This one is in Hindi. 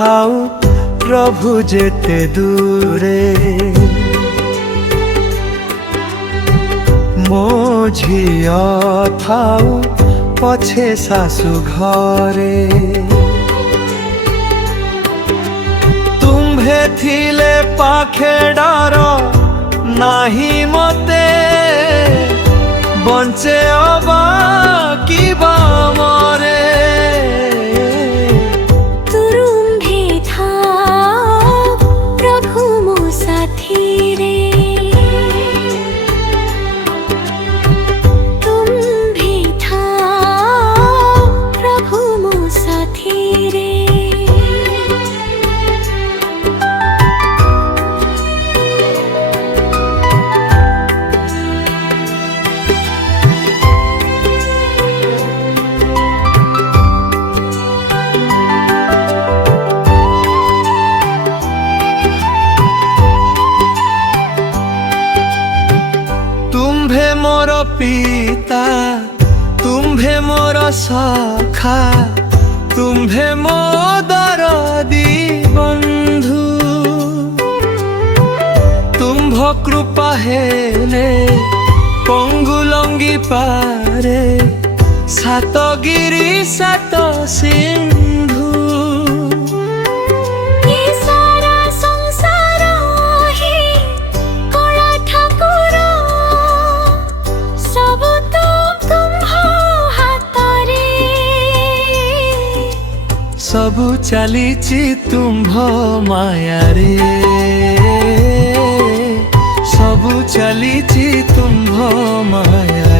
थाउ प्रभु जेते दूरे मो झिया थाउ पछे सासु घरे तुम्भे थिले पाखे डर नाही मते बंचे अबा कि मरे तुरुम्भे थाओ प्रभु मो साथी रे तुम्भे थाओ प्रभु मो साथी रे तुम्भे मोर पिता तुम्भे मोर सखा तुम्भे मो दरदी बंधु तुम्भ कृपा हेले पंगुलंगी पारे सात गिरी सात सिंधु सबु चलीची तुम्भ माया रे सबु चलीची तुम्भ माया।